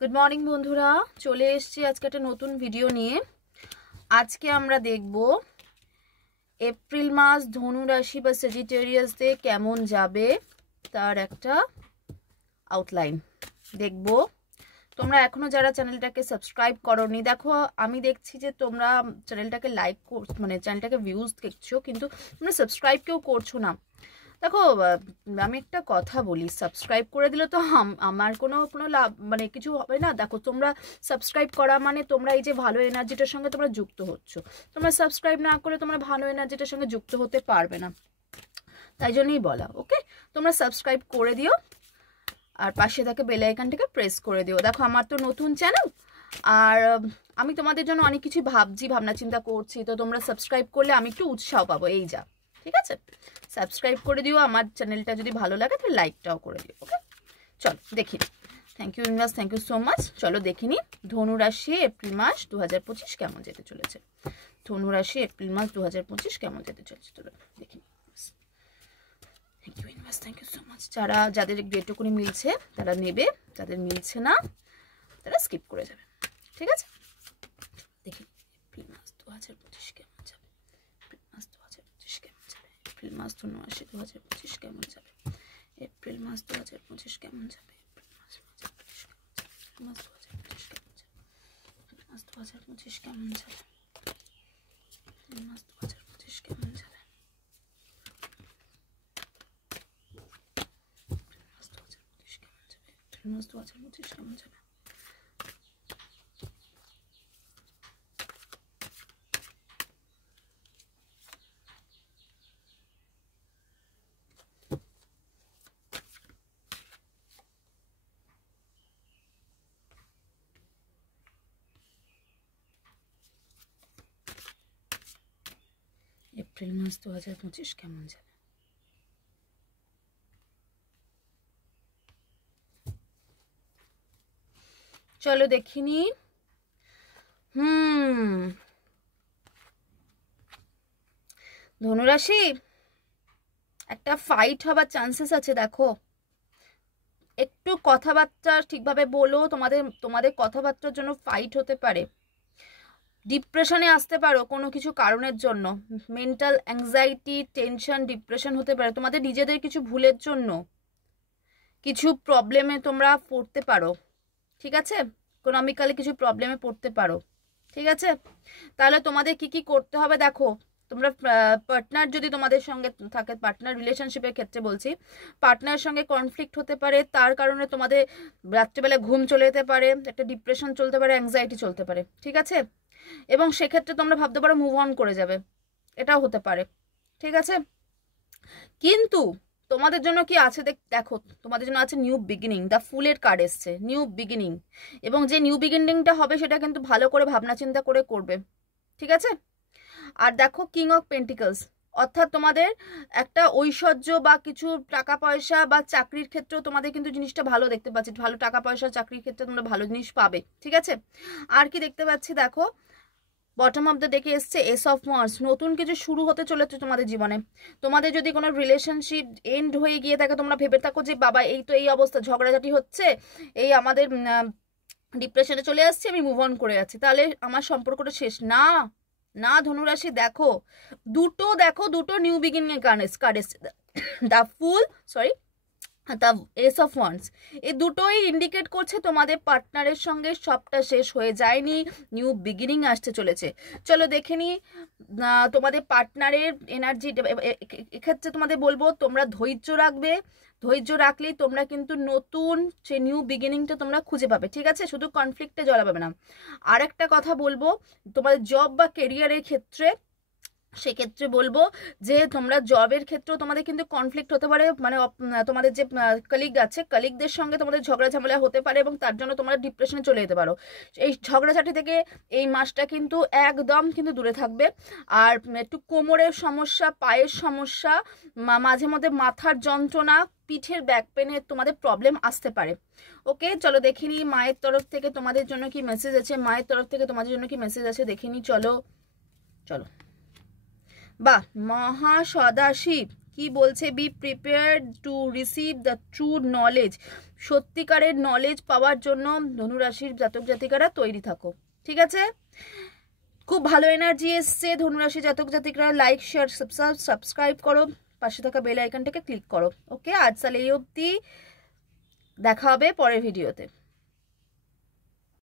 Good morning বন্ধুরা, চলে এসেছি আজকে একটা নতুন ভিডিও নিয়ে। আজকে আমরা দেখব এপ্রিল মাস ধনু রাশি বা সেজিটেরিয়াসদের কেমন যাবে তার একটা আউটলাইন দেখব। তোমরা এখনো যারা চ্যানেলটাকে সাবস্ক্রাইব করোনি, দেখো আমি দেখছি যে তোমরা চ্যানেলটাকে লাইক মানে চ্যানেলটাকে ভিউজ দেখছো, কিন্তু তোমরা সাবস্ক্রাইব কেউ করছো না। দেখো, আমি একটা কথা বলি, সাবস্ক্রাইব করে দিলে তো আমার কোনো লাভ মানে কিছু হবে না। দেখো, তোমরা সাবস্ক্রাইব করা মানে তোমরা এই যে ভালো এনার্জিটার সঙ্গে তোমরা যুক্ত হচ্ছ। তোমরা সাবস্ক্রাইব না করে তোমরা ভালো এনার্জিটার সঙ্গে যুক্ত হতে পারবে না, তাই জন্যই বলা। ওকে, তোমরা সাবস্ক্রাইব করে দিও আর পাশে থাকে বেল আইকনটাকে প্রেস করে দিও। দেখো, আমার তো নতুন চ্যানেল, আর আমি তোমাদের জন্য অনেক কিছু ভাবনা চিন্তা করছি, তো তোমরা সাবস্ক্রাইব করলে আমি একটু উৎসাহ পাবো, এই যা। ঠিক আছে, সাবস্ক্রাইব করে দিও, আমার চ্যানেলটা যদি ভালো লাগে তাহলে লাইকটাও করে দিও। ওকে, চলো দেখি। Thank you universe, thank you so much. চলো দেখিনি ধনু রাশি এপ্রিল মাস 2025 কেমন যেতে চলেছে। ধনু রাশি এপ্রিল মাস 2025 কেমন যেতে চলেছে তোরা দেখি। Thank you universe, thank you so much. যাদের যেটুকুনি মিলছে তারা নেবে, যাদের মিলছে না তারা স্কিপ করে যাবে। ঠিক আছে, দেখি এপ্রিল মাস 2025 কেমন যাবে। এপ্রিল মাস 2025 কেমন যাবে। এপ্রিল মাস ধনু রাশি 2025 কেমন যাবে। এপ্রিল মাস 2025 কেমন যাবে। এপ্রিল মাস 2025 কেমন যাবে। এপ্রিল মাস 2025 কেমন যাবে। এপ্রিল মাস 2025 কেমন যাবে। এপ্রিল মাস 2025 কেমন যাবে। এপ্রিল মাস 2025 কেমন যাবে। চলো দেখিনি। ধনুরাশি, একটা ফাইট হবার চান্সেস আছে। দেখো, একটু কথাবার্তা ঠিকভাবে বলো, তোমাদের কথাবার্তার জন্য ফাইট হতে পারে। ডিপ্রেশনে আসতে পারো কোনো কিছু কারণের জন্য। মেন্টাল অ্যাংজাইটি, টেনশন, ডিপ্রেশন হতে পারে তোমাদের নিজেদের কিছু ভুলের জন্য। কিছু প্রবলেমে তোমরা পড়তে পারো। ঠিক আছে, ইকোনমিক্যালি কিছু প্রবলেমে পড়তে পারো। ঠিক আছে, তাহলে তোমাদের কি কি করতে হবে দেখো। তোমরা পার্টনার যদি তোমাদের সঙ্গে থাকে, পার্টনার রিলেশনশিপের ক্ষেত্রে বলছি, পার্টনারের সঙ্গে কনফ্লিক্ট হতে পারে, তার কারণে তোমাদের রাত্রিবেলা ঘুম চলে যেতে পারে, একটা ডিপ্রেশন চলতে পারে, অ্যাংজাইটি চলতে পারে। ঠিক আছে, এবং সেক্ষেত্রে তোমরা ভাবতে পারো মুভ অন করে যাবে, এটাও হতে পারে। ঠিক আছে, কিন্তু তোমাদের জন্য কি আছে দেখো, তোমাদের জন্য আছে নিউ বিগিনিং। দ্য ফুলের কার্ড এসছে, নিউ বিগিনিং। এবং যে নিউ বিগিনিংটা হবে সেটা কিন্তু ভালো করে ভাবনা চিন্তা করে করবে। ঠিক আছে, আর দেখো কিং অফ পেন্টিকলস, অর্থাৎ তোমাদের একটা ঐশ্বর্য বা কিছু টাকা পয়সা বা চাকরির ক্ষেত্রেও তোমাদের কিন্তু জিনিসটা ভালো দেখতে পাচ্ছি। ভালো টাকা পয়সা চাকরির ক্ষেত্রে তোমরা ভালো জিনিস পাবে। ঠিক আছে, আর কি দেখতে পাচ্ছি দেখো, বটম অফ দ্য ডেকে এসছে এস অফ ওয়ান্স। নতুন কিছু শুরু হতে চলেছে তোমাদের জীবনে। তোমাদের যদি কোনো রিলেশনশিপ এন্ড হয়ে গিয়ে থাকে, তোমরা ভেবে থাকো যে বাবা এই তো এই অবস্থা, ঝগড়াঝাটি হচ্ছে, এই আমাদের ডিপ্রেশনে চলে আসছে, আমি মুভ অন করে যাচ্ছি, তাহলে আমার সম্পর্কটা শেষ না। না ধনুরাশি, দেখো দুটো নিউ বিগিনিং এর কার্ড এসছে। The full, sorry, the S of wands. এই দুটোই ইন্ডিকেট করছে তোমাদের পার্টনারের সঙ্গে সবটা শেষ হয়ে যায়নি, নিউ বিগিনিং আসতে চলেছে। চলো দেখে নি তোমাদের পার্টনারের এনার্জি। এক্ষেত্রে তোমাদের বলবো তোমরা ধৈর্য রাখবে। ধৈর্য রাখলেই তোমরা কিন্তু নতুন যে নিউ বিগিনিংটা তোমরা খুঁজে পাবে। ঠিক আছে, শুধু কনফ্লিক্টে জড়াবে না। আর একটা কথা বলবো, তোমাদের জব বা কেরিয়ারের ক্ষেত্রে, সেক্ষেত্রে বলবো যে তোমরা জবের ক্ষেত্রেও তোমাদের কিন্তু কনফ্লিক্ট হতে পারে, মানে তোমাদের যে কলিগ আছে, কলিগদের সঙ্গে তোমাদের ঝগড়া ঝামেলা হতে পারে, এবং তার জন্য তোমরা ডিপ্রেশনে চলে যেতে পারো। এই ঝগড়াঝাটি থেকে এই মাসটা কিন্তু একদম কিন্তু দূরে থাকবে। আর একটু কোমরের সমস্যা, পায়ের সমস্যা, মাঝে মধ্যে মাথার যন্ত্রণা, পিঠের ব্যাক পেনের তোমাদের প্রবলেম আসতে পারে। ওকে, চলো দেখিনি মায়ের তরফ থেকে তোমাদের জন্য কি মেসেজ আছে। মায়ের তরফ থেকে তোমাদের জন্য কি মেসেজ আছে দেখিনি। চলো চলো, বাহ, মহা সদাশিব, কি বলছে, be prepared to receive the true knowledge. সত্যিকারের নলেজ পাওয়ার জন্য ধনুরাশির জাতক জাতিকারা তৈরি থাকো, ঠিক আছে? খুব ভালো এনার্জি এসছে ধনুরাশি জাতক জাতিকরা। লাইক শেয়ার সাবস্ক্রাইব করো, পাশে থাকা বেল আইকনটাকে ক্লিক করো। ওকে, আজ তাহলে এই অবধি, দেখা হবে পরের ভিডিওতে।